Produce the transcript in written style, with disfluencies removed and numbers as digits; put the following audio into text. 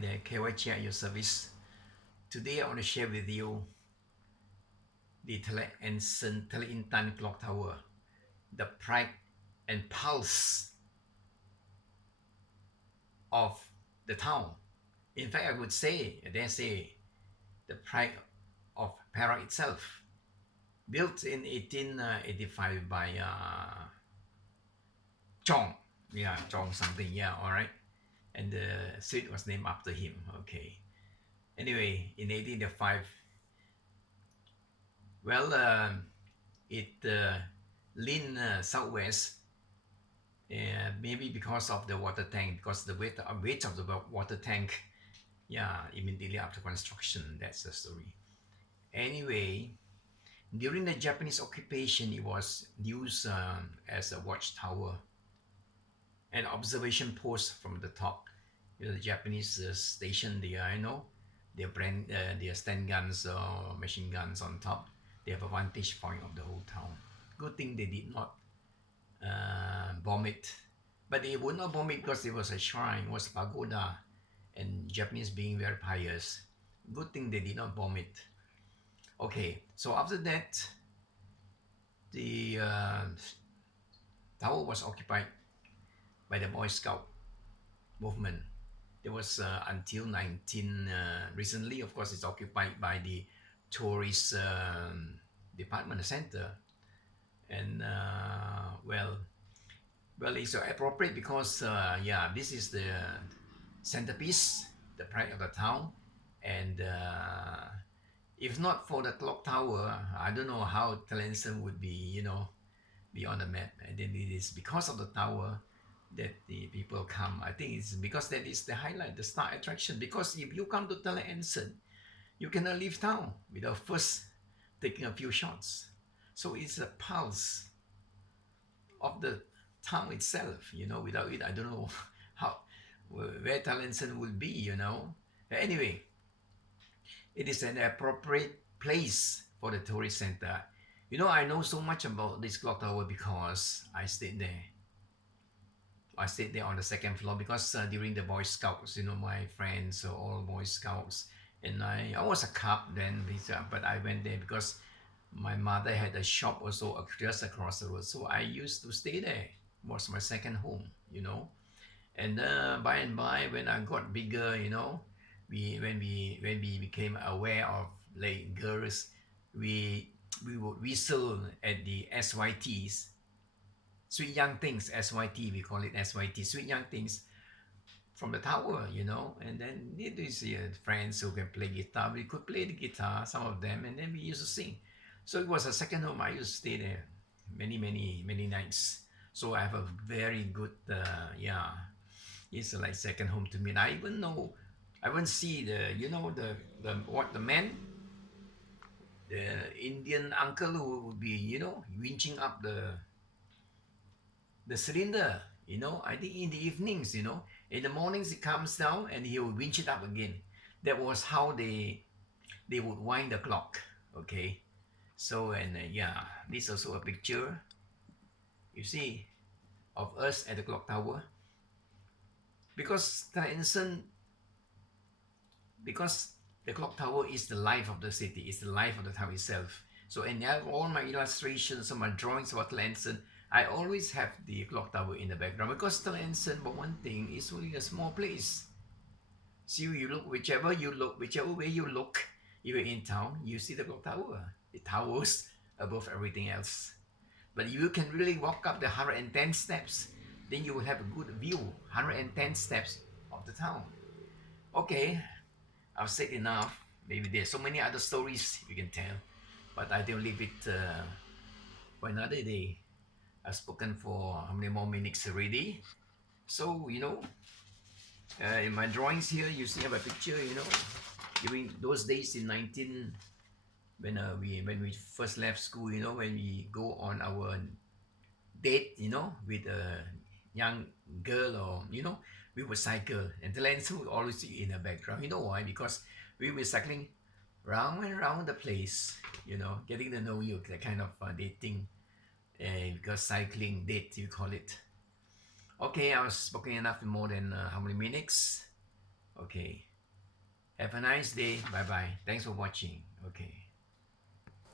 there, KYC at your service. Today I want to share with you the Teluk Intan Clock Tower, the pride and pulse of the town. In fact, I would say, I dare say, the pride of Perak itself. Built in 1885 by Chong. Yeah, Chong something. Yeah, all right. And the street was named after him. Okay. Anyway, in 1885, well, it leaned southwest, maybe because of the water tank, because the weight of the water tank, yeah, immediately after construction. That's the story. Anyway, during the Japanese occupation, it was used as a watchtower, an observation post from the top. The Japanese station there, their stand guns or machine guns on top. They have a vantage point of the whole town. Good thing they did not bomb it. But they would not bomb it because it was a shrine, it was a pagoda, and Japanese being very pious. Good thing they did not bomb it. Okay, so after that, the tower was occupied by the Boy Scout movement. There was until 19 recently, of course, it's occupied by the tourist department center, and well, it's appropriate because yeah, this is the centerpiece, the pride of the town, and if not for the clock tower, I don't know how Talenson would be on the map. And then it is because of the tower that the people come. I think it's because that is the highlight, the star attraction. Because if you come to Talenson, you cannot leave town without first taking a few shots. So it's a pulse of the town itself. Without it, I don't know how where Talenson would be. Anyway, it is an appropriate place for the tourist center. I know so much about this clock tower because I stayed there. I stayed there on the second floor because during the Boy Scouts, my friends are all Boy Scouts, and I was a cop then, but I went there because my mother had a shop also just across the road, so I used to stay there. It was my second home. And by and by, when I got bigger, when we became aware of like girls, we would whistle at the SYTs, Sweet Young Things, SYT, we call it SYT, Sweet Young Things, from the tower. And then it is friends who can play guitar. We could play the guitar, some of them, and then we used to sing. So it was a second home. I used to stay there many, many, many nights. So I have a very good, yeah, it's like second home to me. And I even see the man, the Indian uncle who would be, winching up the cylinder, I think in the evenings, in the mornings it comes down and he will winch it up again. That was how they would wind the clock. Okay, so and yeah, this is also a picture you see of us at the clock tower, because because the clock tower is the life of the city, it's the life of the town itself. So in all my illustrations, my drawings about Talenson, I always have the clock tower in the background, because Talenson, but one thing, is only a small place. So you look, whichever way you look, if you're in town, you see the clock tower. It towers above everything else. But you can really walk up the 110 steps, then you will have a good view, 110 steps of the town. Okay, I've said enough. Maybe there's so many other stories you can tell, but I don't leave it for another day. I've spoken for how many more minutes already? So, in my drawings here, you see have a picture, during those days in 19, when we first left school, when we go on our date, with a young girl, or, we would cycle, and the lens would always be in the background. You know why? Because we were cycling round and round the place, getting to know you, that kind of dating, because cycling date, you call it. Okay, I was spoken enough in more than how many minutes? Okay. Have a nice day. Bye bye. Thanks for watching. Okay.